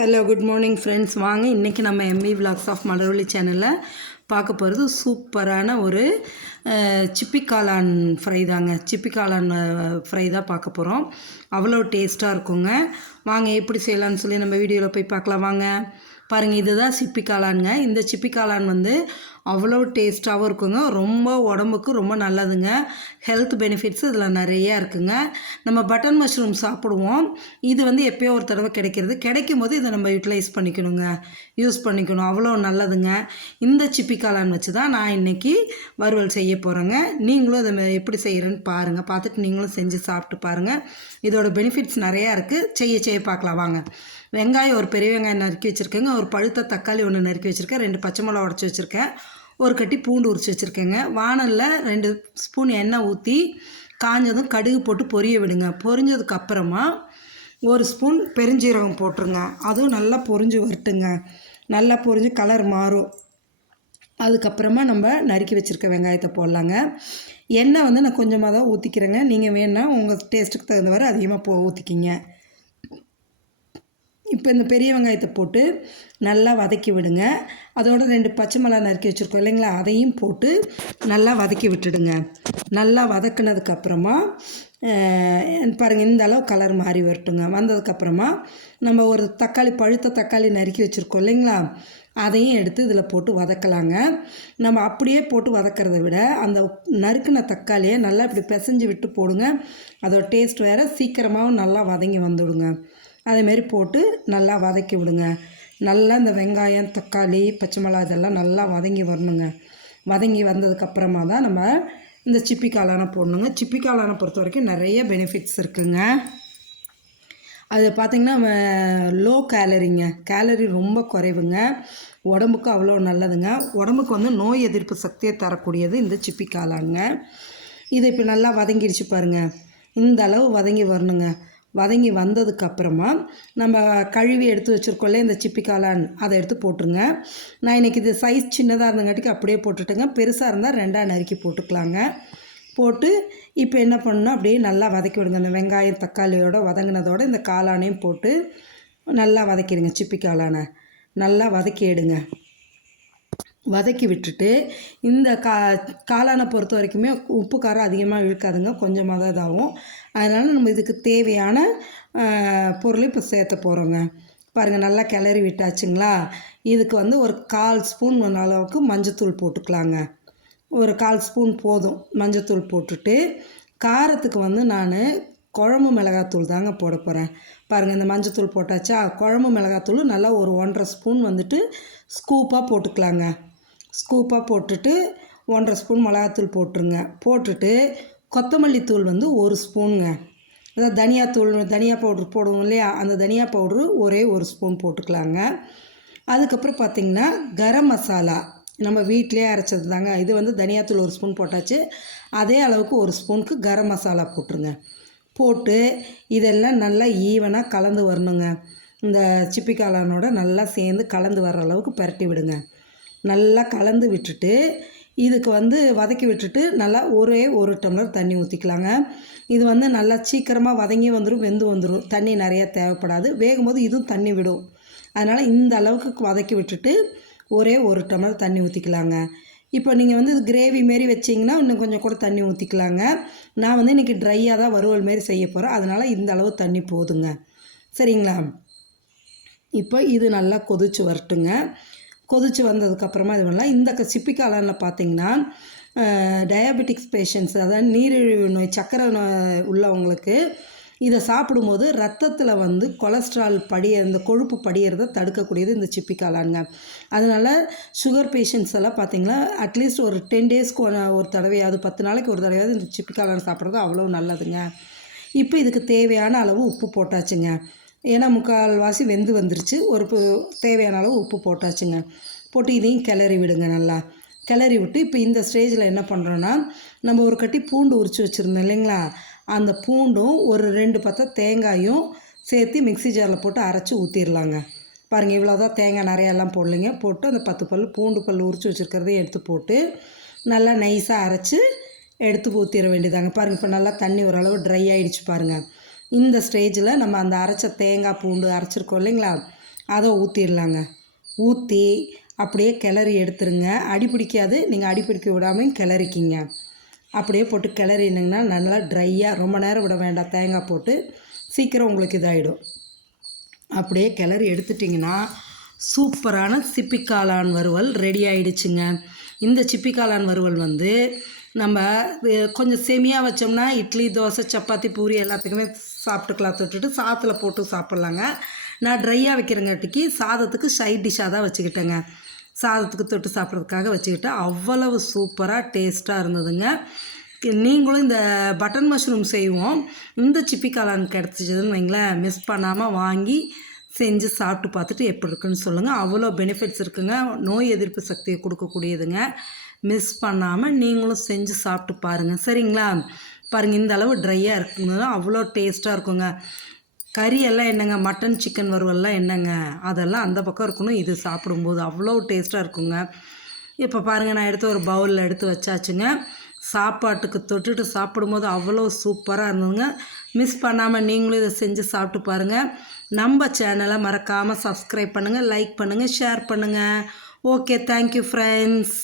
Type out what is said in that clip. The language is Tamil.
Hello good morning friends. வாங்க இன்றைக்கி நம்ம எம்வி விலாக்ஸ் ஆஃப் மலர்வழி சேனலில் பார்க்க போகிறது சூப்பரான ஒரு சிப்பி காளான் ஃப்ரை தாங்க. சிப்பி காளான் ஃப்ரை தான் பார்க்க போகிறோம். அவ்வளோ டேஸ்ட்டாக இருக்குங்க. வாங்க எப்படி செய்யலான்னு சொல்லி நம்ம வீடியோவில் போய் பார்க்கலாம் வாங்க. பாருங்கள், இதுதான் சிப்பி காளானுங்க. இந்த சிப்பி காளான் வந்து அவ்வளோ டேஸ்ட்டாகவும் இருக்குங்க. ரொம்ப உடம்புக்கு ரொம்ப நல்லதுங்க. ஹெல்த் பெனிஃபிட்ஸ் இதில் நிறையா இருக்குங்க. நம்ம பட்டன் மஷ்ரூம் சாப்பிடுவோம். இது வந்து எப்போயோ ஒரு தடவை கிடைக்கும் போது இதை நம்ம யூட்டிலைஸ் பண்ணிக்கணுங்க, யூஸ் பண்ணிக்கணும். அவ்வளோ நல்லதுங்க. இந்த சிப்பி காளான் வச்சு தான் நான் இன்றைக்கி வறுவல் செய்ய போகிறேங்க. நீங்களும் அதை எப்படி செய்கிறேன்னு பாருங்கள். பார்த்துட்டு நீங்களும் செஞ்சு சாப்பிட்டு பாருங்கள். இதோட பெனிஃபிட்ஸ் நிறையா இருக்குது. செய்ய பார்க்கலாம் வாங்க. வெங்காயம், ஒரு பெரிய வெங்காயம் நறுக்கி வச்சுருக்கேங்க. ஒரு பழுத்த தக்காளி ஒன்று நறுக்கி வச்சுருக்கேன். 2 பச்சை மிளகா உடச்சி வச்சுருக்கேன். ஒரு கட்டி பூண்டு உரிச்சு வச்சுருக்கேங்க. வானலில் 2 ஸ்பூன் எண்ணெய் ஊற்றி காஞ்சதும் கடுகு போட்டு பொரிய விடுங்க. பொரிஞ்சதுக்கப்புறமா 1 ஸ்பூன் பெருஞ்சீரகம் போட்டுருங்க. அதுவும் நல்லா பொரிஞ்சு வரட்டுங்க. நல்லா பொரிஞ்சு கலர் மாறும். அதுக்கப்புறமா நம்ம நறுக்கி வச்சுருக்க வெங்காயத்தை போடலாங்க. எண்ணெய் வந்து நான் கொஞ்சமாக தான் ஊற்றிக்கிறேங்க. நீங்கள் வேணுன்னா உங்கள் டேஸ்ட்டுக்கு தகுந்தவரை அதிகமாக ஊற்றிக்கிங்க. இப்போ இந்த பெரிய வெங்காயத்தை போட்டு நல்லா வதக்கி விடுங்க. அதோட 2 பச்சை மிளகா நறுக்கி வச்சுருக்கோம் இல்லைங்களா, அதையும் போட்டு நல்லா வதக்கி விட்டுடுங்க. நல்லா வதக்குனதுக்கப்புறமா பாருங்கள், இந்த அளவு கலர் மாறி வரட்டுங்க. வந்ததுக்கப்புறமா நம்ம ஒரு பழுத்த தக்காளி நறுக்கி வச்சுருக்கோம் இல்லைங்களா, அதையும் எடுத்து இதில் போட்டு வதக்கலாங்க. நம்ம அப்படியே போட்டு வதக்கிறத விட அந்த நறுக்கின தக்காளியை நல்லா இப்படி பிசைஞ்சு விட்டு போடுங்க. அதோட டேஸ்ட் வேறு, சீக்கிரமாகவும் நல்லா வதங்கி வந்துவிடுங்க. அதேமாரி போட்டு நல்லா வதக்கி விடுங்க. நல்லா இந்த வெங்காயம், தக்காளி, பச்சை மிளகா இதெல்லாம் நல்லா வதங்கி வரணுங்க. வதங்கி வந்ததுக்கப்புறமா தான் நம்ம இந்த சிப்பி காளானை போடணுங்க. சிப்பி காளானை பொறுத்த வரைக்கும் நிறைய பெனிஃபிட்ஸ் இருக்குங்க. அது பார்த்திங்கன்னா லோ கேலரி ரொம்ப குறைவுங்க. உடம்புக்கு அவ்வளோ நல்லதுங்க. உடம்புக்கு வந்து நோய் எதிர்ப்பு சக்தியை தரக்கூடியது இந்த சிப்பி காளானுங்க. இது இப்போ நல்லா வதங்கிடுச்சு பாருங்கள். இந்த அளவு வதங்கி வரணுங்க. வதங்கி வந்ததுக்கப்புறமா நம்ம கழுவி எடுத்து வச்சுருக்கோம்ல இந்த சிப்பி காளான், அதை எடுத்து போட்டுருங்க. நான் இன்றைக்கி இது சைஸ் சின்னதாக இருந்தங்காட்டிக்கு அப்படியே போட்டுட்டுங்க. பெருசாக இருந்தால் 2ஆக நறுக்கி போட்டுக்கலாங்க. போட்டு இப்போ என்ன பண்ணணும், அப்படியே நல்லா வதக்கி விடுங்க. அந்த வெங்காயம் தக்காளியோட வதங்கினதோடு இந்த காளானையும் போட்டு நல்லா வதக்கிடுங்க. சிப்பி காளானை நல்லா வதக்கி எடுங்க. வதக்கி விட்டுட்டு இந்த காளானை பொறுத்த வரைக்குமே உப்பு காரம் அதிகமாக இழுக்காதுங்க, கொஞ்சமாக தான் இதாகும். அதனால் நம்ம இதுக்கு தேவையான பொருள் இப்போ சேர்த்த போகிறோங்க. பாருங்கள், நல்லா கிளறி விட்டாச்சுங்களா. இதுக்கு வந்து ஒரு 1/4 ஸ்பூன் அளவுக்கு மஞ்சத்தூள் போட்டுக்கலாங்க. ஒரு 1/4 ஸ்பூன் போதும் மஞ்சத்தூள் போட்டுட்டு, காரத்துக்கு வந்து நான் குழம்பு மிளகாத்தூள் தாங்க போட போகிறேன். பாருங்கள், இந்த மஞ்சத்தூள் போட்டாச்சா. குழம்பு மிளகாத்தூள் நல்லா ஒரு 1.5 ஸ்பூன் வந்துட்டு ஸ்கூப்பாக போட்டுக்கலாங்க. ஸ்கூப்பாக போட்டுட்டு 1.5 ஸ்பூன் மிளகாத்தூள் போட்டுருங்க. போட்டுட்டு கொத்தமல்லி தூள் வந்து 1 ஸ்பூனுங்க. அதாவது தனியா பவுட்ரு போடுவோம் இல்லையா, அந்த தனியா பவுட்ரு ஒரே 1 ஸ்பூன் போட்டுக்கலாங்க. அதுக்கப்புறம் பார்த்திங்கன்னா கரம் மசாலா நம்ம வீட்டிலே அரைச்சது தாங்க. இது வந்து தனியாத்தூள் 1 ஸ்பூன் போட்டாச்சு. அதே அளவுக்கு 1 ஸ்பூனுக்கு கரம் மசாலா போட்டுருங்க. போட்டு இதெல்லாம் நல்லா ஈவனாக கலந்து வரணுங்க. இந்த சிப்பி காளானோட நல்லா சேர்ந்து கலந்து வர்ற அளவுக்கு பரட்டி விடுங்க. நல்லா கலந்து விட்டுட்டு இதுக்கு வந்து வதக்கி விட்டுட்டு நல்லா ஒரே 1 டம்ளர் தண்ணி ஊற்றிக்கலாங்க. இது வந்து நல்லா சீக்கிரமாக வதங்கி வந்துடும், வெந்து வந்துடும். தண்ணி நிறையா தேவைப்படாது. வேகும்போது இதுவும் தண்ணி விடும். அதனால் இந்த அளவுக்கு வதக்கி விட்டுட்டு ஒரே 1 டம்ளர் தண்ணி ஊற்றிக்கலாங்க. இப்போ நீங்கள் வந்து இது கிரேவி மாரி வச்சிங்கன்னா இன்னும் கொஞ்சம் கூட தண்ணி ஊற்றிக்கலாங்க. நான் வந்து இன்றைக்கி ட்ரையாக தான் வறுவல் மாரி செய்ய போகிறேன். அதனால் இந்த அளவு தண்ணி போதுங்க. சரிங்களா. இப்போ இது நல்லா கொதிச்சு வரட்டுங்க. கொதிச்சு வந்ததுக்கப்புறமா இது பண்ணலாம். இந்த சிப்பி காளானில் பார்த்திங்கன்னா டயபெட்டிக்ஸ் பேஷண்ட்ஸ், அதாவது நீரிழிவு நோய், சர்க்கரை நோய் உள்ளவங்களுக்கு இதை சாப்பிடும்போது ரத்தத்தில் வந்து கொலஸ்ட்ரால் இந்த கொழுப்பு படியறதை தடுக்கக்கூடியது இந்த சிப்பி காளானுங்க. அதனால் சுகர் பேஷண்ட்ஸ் எல்லாம் பார்த்திங்கன்னா அட்லீஸ்ட் ஒரு 10 டேஸ்க்கு ஒரு தடவையாவது, 10 நாளைக்கு ஒரு தடவையாவது இந்த சிப்பி காளான் சாப்பிட்றது அவ்வளோ நல்லதுங்க. இப்போ இதுக்கு தேவையான அளவு உப்பு போட்டாச்சுங்க. ஏன்னா 3/4 வெந்து வந்துருச்சு. ஒரு தேவையான அளவு உப்பு போட்டாச்சுங்க. போட்டு இதையும் கிளறி விடுங்க. நல்லா கிளறி விட்டு இப்போ இந்த ஸ்டேஜில் என்ன பண்ணுறோன்னா, நம்ம ஒரு கட்டி பூண்டு உரித்து வச்சுருந்தோம் இல்லைங்களா, அந்த பூண்டும் ஒரு 2 பத்த தேங்காயும் சேர்த்து மிக்ஸி ஜாரில் போட்டு அரைச்சி ஊற்றிடலாங்க. பாருங்கள், இவ்வளோதான். தேங்காய் நிறையாலாம் போடலைங்க. போட்டு அந்த 10 பூண்டு பல் உரித்து வச்சுருக்கிறதையும் எடுத்து போட்டு நல்லா நைஸாக அரைச்சி எடுத்து ஊற்றிட வேண்டியதாங்க. பாருங்கள், இப்போ நல்லா தண்ணி ஓரளவு ட்ரை ஆகிடுச்சு பாருங்கள். இந்த ஸ்டேஜில் நம்ம அந்த அரைச்ச தேங்காய் பூண்டு அரைச்சிருக்கோம் இல்லைங்களா, அதை ஊற்றிடலாங்க. ஊற்றி அப்படியே கிளறி எடுத்துருங்க. அடி பிடிக்காது, நீங்கள் அடி பிடிக்க விடாமல் கிளறிக்கிங்க. அப்படியே போட்டு கிளறினீங்கன்னா நல்லா ட்ரையாக, ரொம்ப நேரம் விட வேண்டாம், தேங்காய் போட்டு சீக்கிரம் உங்களுக்கு இதாகிடும். அப்படியே கிளறி எடுத்துட்டிங்கன்னா சூப்பரான சிப்பிக்காளான் வறுவல் ரெடி ஆகிடுச்சுங்க. இந்த சிப்பிக்காளான் வறுவல் வந்து நம்ம கொஞ்சம் செமியாக வச்சோம்னா இட்லி, தோசை, சப்பாத்தி, பூரி எல்லாத்துக்குமே சாப்பிட்டுக்கலாம். தொட்டுட்டு சாதத்தில் போட்டு சாப்பிட்லாங்க. நான் ட்ரையாக வைக்கிறங்காட்டிக்கு சாதத்துக்கு சைட் டிஷ்ஷாக தான் வச்சுக்கிட்டேங்க. சாதத்துக்கு தொட்டு சாப்பிட்றதுக்காக வச்சுக்கிட்டேன். அவ்வளவு சூப்பராக டேஸ்ட்டாக இருந்ததுங்க. நீங்களும் இந்த பட்டன் மஷ்ரூம் செய்வோம், இந்த சிப்பிக்காளான் கிடச்சிதுன்னு வைங்களேன், மிஸ் பண்ணாமல் வாங்கி செஞ்சு சாப்பிட்டு பார்த்துட்டு எப்படி இருக்குன்னு சொல்லுங்கள். அவ்வளோ பெனிஃபிட்ஸ் இருக்குங்க. நோய் எதிர்ப்பு சக்தியை கொடுக்கக்கூடியதுங்க. மிஸ் பண்ணாமல் நீங்களும் செஞ்சு சாப்பிட்டு பாருங்கள், சரிங்களா? பாருங்கள், இந்த அளவு ட்ரையாக இருக்குங்க, அவ்வளோ டேஸ்ட்டாக இருக்குங்க. கறியெல்லாம் என்னங்க, மட்டன் சிக்கன் வறுவல்லாம் என்னங்க, அதெல்லாம் அந்த பக்கம் இருக்கணும். இது சாப்பிடும்போது அவ்வளோ டேஸ்ட்டாக இருக்குங்க. இப்போ பாருங்கள், நான் எடுத்து ஒரு பவுலில் எடுத்து வச்சாச்சுங்க. சாப்பாட்டுக்கு தொட்டுட்டு சாப்பிடும்போது அவ்வளோ சூப்பராக இருந்ததுங்க. மிஸ் பண்ணாமல் நீங்களும் இதை செஞ்சு சாப்பிட்டு பாருங்கள். நம்ம சேனலை மறக்காமல் சப்ஸ்கிரைப் பண்ணுங்கள், லைக் பண்ணுங்கள், ஷேர் பண்ணுங்கள். Okay, thank you friends.